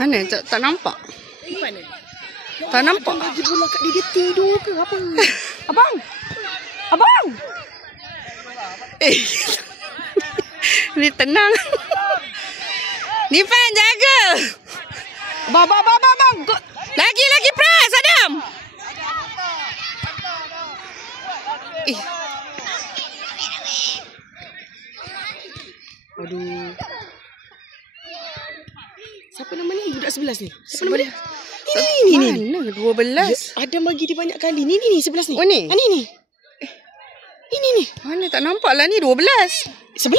Mana? Tak nampak. Mana? Tak nampak. Bagi bola kat dia tidur ke apa? Abang. Abang. Ni tenang. Nifan jaga. Bang. Lagi press Adam. Aduh. Siapa nama ni? Budak 11 ni. Siapa nama dia? Ini. Mana? 12. Ya, Adam bagi dia banyak kali. Ni 11 ni. Oh ni? Ni. Ini ni. Mana tak nampak lah ni 12. 11.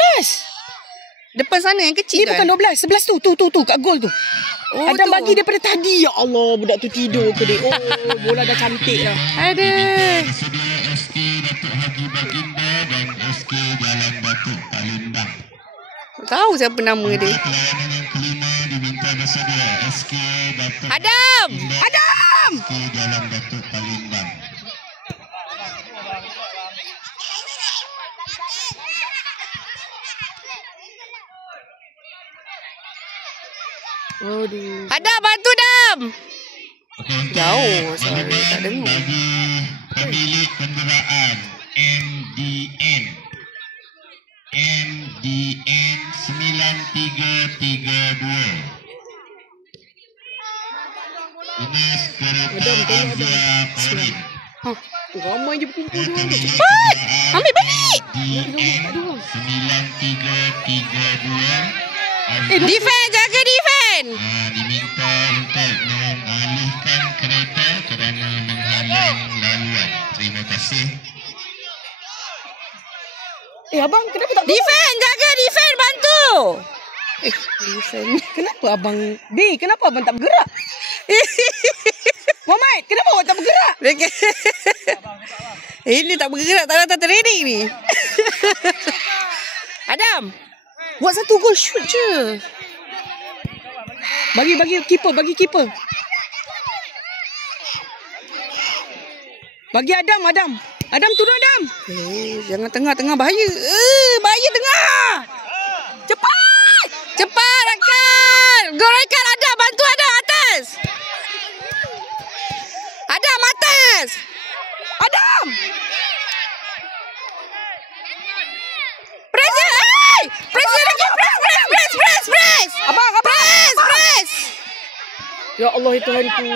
Depan sana yang kecil Ni bukan 12. 11 tu. Kat gol tu. Oh, Adam tu. bagi daripada tadi. Ya Allah, budak tu tidur ke dia. Oh, bola dah cantik dah. Aduh. Tahu siapa nama dia. Adam. Aduh. Adam, bantu Dam. Jauh, sorry, tak dengar. Bagi pemilik kenderaan MDN 9332. Tugas kereta Azra Porin. Ramai je berkumpul dia orang tu. Cepat, ambil balik. DN 9332. Defend, jaga defend. Diminta untuk mengalihkan kereta kerana menghalang laluan. Terima kasih. Abang, kenapa tak Defend, jaga defend, bantu. Defend. Kenapa abang kenapa abang tak bergerak? Muhammad, kenapa awak tak bergerak? Ini tak bergerak, tak datang training ni. Adam, buat satu gol, shoot je. Bagi keeper, Bagi Adam. Adam turun Adam. Jangan tengah bahaya. Bahaya tengah. Cepat Rakan. Go Rakan, Adam, bantu Adam atas. Adam atas. Adam. Press dia. Press dia lagi. Press. Abang. Press. Ya Allah, ya Tuhanku.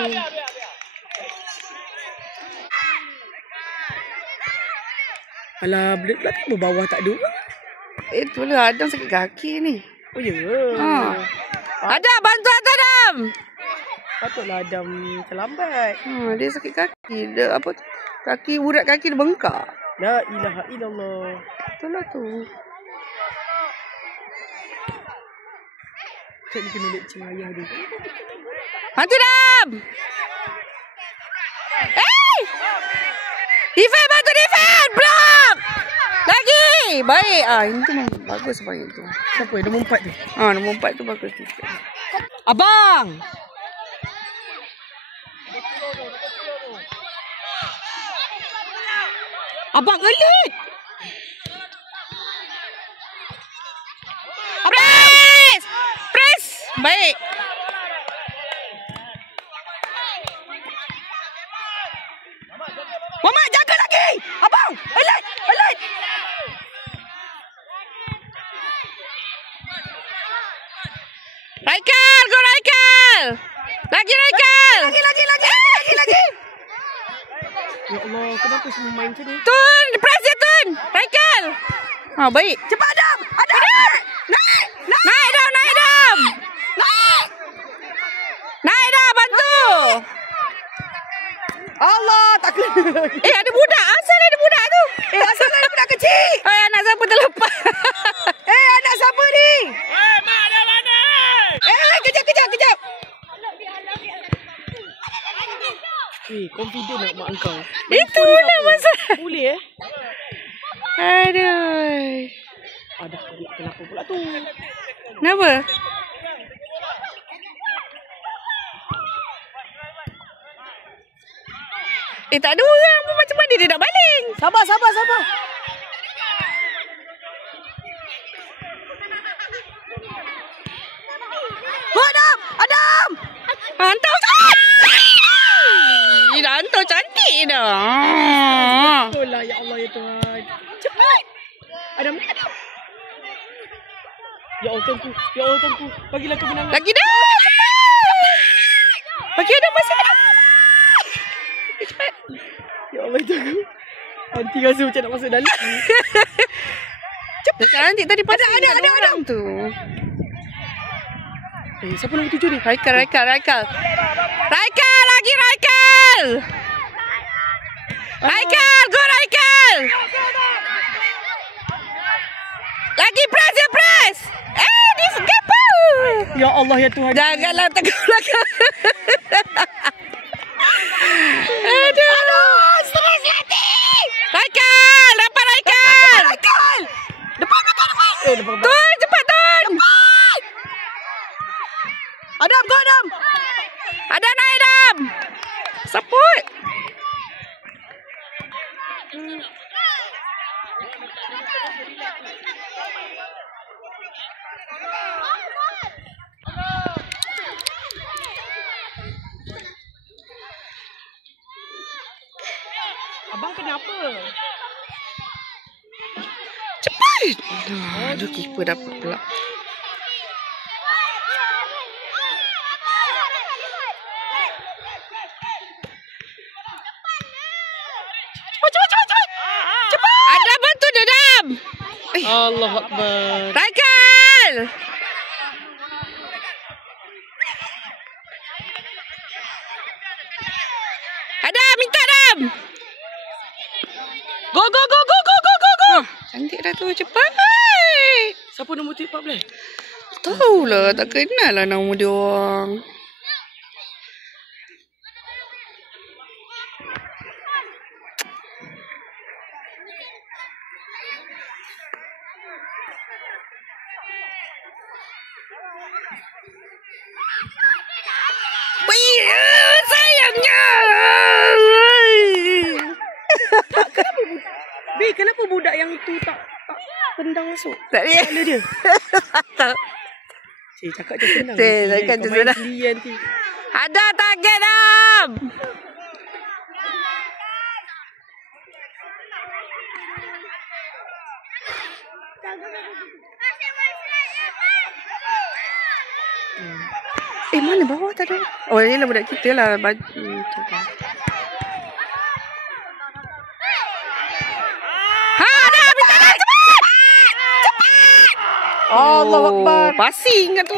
Alah, belakang bawah tak ada. Itulah Adam sakit kaki ni. Oh ya. Adam, bantu Adam. Patutlah Adam terlambat. Dia sakit kaki. Dia apa tu? Urat kaki dia bengkak. La ilaha illallah. Itulah tu. Cik ni kena leceh ayah dia. Bantu Dam. Defend, bantu defend. Block. Lagi. Baik. Itu bagus baik tu. Siapa yang nombor 4 tu? Nombor 4 tu bagus. Abang. Abang elit. Press. Baik. Muhammad, jaga lagi. Abang, elit. Raikal, go Raikal. Lagi Raikal. Lagi. Ya Allah, kenapa semua main macam ni? Tun, press dia Tun. Raikal. Baik. Cepat Adam. Naik. Naik Dam. Naik Dam, bantu. Allah, tak kena. Ada budak. Asal ada budak tu? Asal ada budak kecil. Anak siapa terlepas? Anak siapa ni? Mak dah mana? Kejap. Confident nak mak engkau. Itu lah masalah. Boleh Aduh. Ada kenapa pula tu? Kenapa? Tak ada orang pun, macam mana dia nak baling? Sabar. Adam. Hantar. Hantar cantik dah. Betul lah, ya Allah, ya Tuhan. Cepat. Adam. Ya Allah, Tuanku. Ya Allah, Tuanku. Bagilah kemenangan. Lagi dah. Bagi Adam masa Adam. Cepat. Ya Allah, Tuanku. Nanti rasa macam nak masuk dalam. Cepat. Nanti tadi pasal ada orang tu. Siapa nombor 7 ni? Raikal. Raikal lagi Raikal. Raikal, go Raikal. Lagi press. Dia gapa. Ya Allah, ya Tuhan. Janganlah tegur belakang. Aduh, stres latih. Raikal, dapat Raikal. Depan. Tun, cepat Tun. Adam, go Adam. Adam naik Adam. Support. Abang kenapa? Cepat. Aduh, keeper dapat pula. Cepat. Adam bantu dia, Adam. Allah Akbar. Raikal. Adam, minta Adam. Go. Cantik dah tu, cepat. Siapa nombor 14? Tahulah, tak kenal lah nama dia orang. Sayangnya. Kenapa budak yang itu tak tendang masuk? Tak dia. Kepala dia. Cakap je tenang. Cakap je tenang. Ada target Am. Mana bawah tadi? Oh, ni lah budak kita lah. Allah Akbar. Pasing kan tu.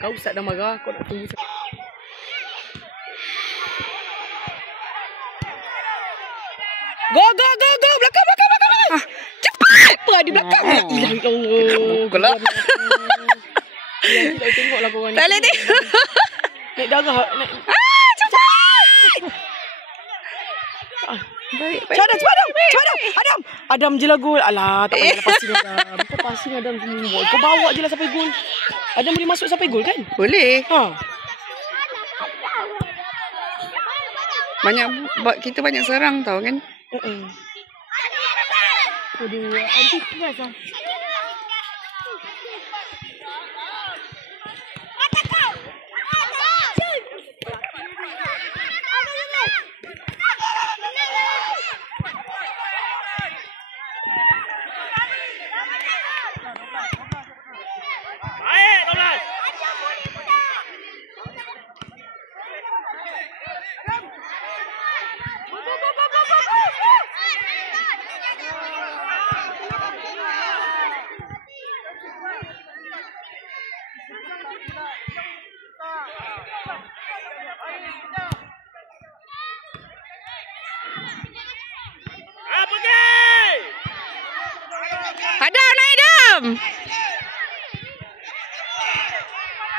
Kau Ustaz dah marah. Kau nak tunggu. Go. Belakang. Cepat. Apa di belakang? Ya Allah. Kelak. Tak tengoklah korang ni. Tak boleh tengok. Naik darah. Cepat. Baik. Adam je lah gol. Alah, tak payah passing Adam. Kau passing Adam semua. Kau bawa je lah sampai gol. Adam boleh masuk sampai gol kan? Boleh. Ha. Kita banyak serang tau kan? Aduh, anti keras lah. Adam, naik Adam.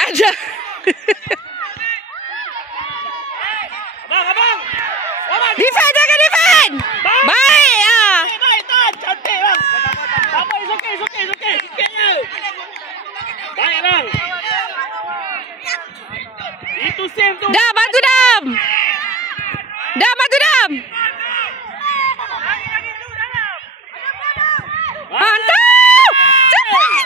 Ada. Abang. Defend, jaga defend. Baik ah. Baik, cantik bang. Apa, it's okay. Sikit je. Baik bang. Itu save tu. Dah bantu Dam. Bantu Dam. Mantap. Cepat.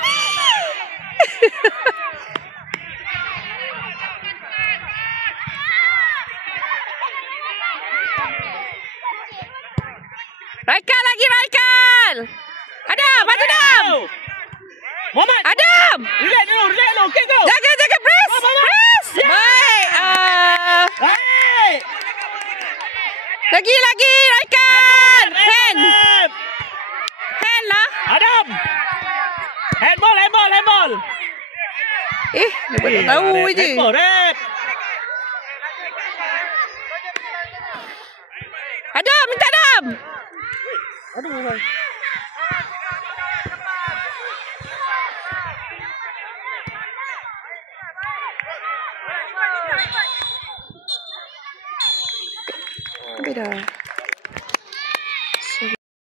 Okay, go. Jaga, press. Go, go, go. Press. Yeah. Baik. Hey. Lagi, Raikan. Hand. Lep. Hand lah. Adam. Handball. Dia buat tak tahu je. Handball, rep. Adam, minta Adam. Aduh. Habis dah.